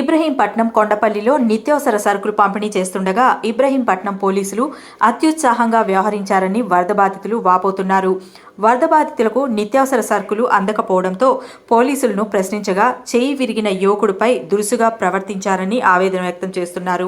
ఇబ్రహీంపట్నం కొండపల్లిలో నిత్యావసర సరుకులు పంపిణీ చేస్తుండగా ఇబ్రహీంపట్నం పోలీసులు అత్యుత్సాహంగా వ్యవహరించారని వరద బాధితులు వాపోతున్నారు. వరద బాధితులకు నిత్యావసర సరుకులు అందకపోవడంతో పోలీసులను ప్రశ్నించగా చేయి విరిగిన యువకుడిపై దురుసుగా ప్రవర్తించారని ఆవేదన వ్యక్తం చేస్తున్నారు.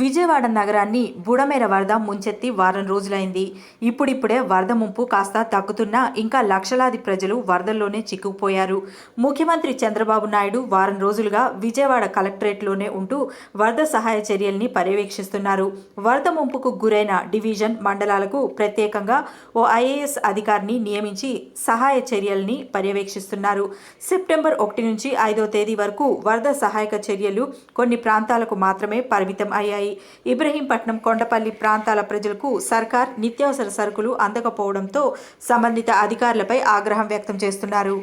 విజయవాడ నగరాన్ని బుడమేర వరద ముంచెత్తి వారం రోజులైంది. ఇప్పుడిప్పుడే వరద ముంపు కాస్త తగ్గుతున్నా ఇంకా లక్షలాది ప్రజలు వరదల్లోనే చిక్కుకుపోయారు. ముఖ్యమంత్రి చంద్రబాబు నాయుడు వారం రోజులుగా విజయవాడ కలెక్టరేట్లోనే ఉంటూ వరద సహాయ చర్యల్ని పర్యవేక్షిస్తున్నారు. వరద ముంపుకు గురైన డివిజన్ మండలాలకు ప్రత్యేకంగా ఓ ఐఏఎస్ అధికారిని నియమించి సహాయ చర్యల్ని పర్యవేక్షిస్తున్నారు. సెప్టెంబర్ 1 నుంచి 5వ తేదీ వరకు వరద సహాయక చర్యలు కొన్ని ప్రాంతాలకు మాత్రమే పరిమితం అయ్యాయి. ఇబ్రహీంపట్నం కొండపల్లి ప్రాంతాల ప్రజలకు సర్కార్ నిత్యావసర సరుకులు అందకపోవడంతో సంబంధిత అధికారులపై ఆగ్రహం వ్యక్తం చేస్తున్నారు.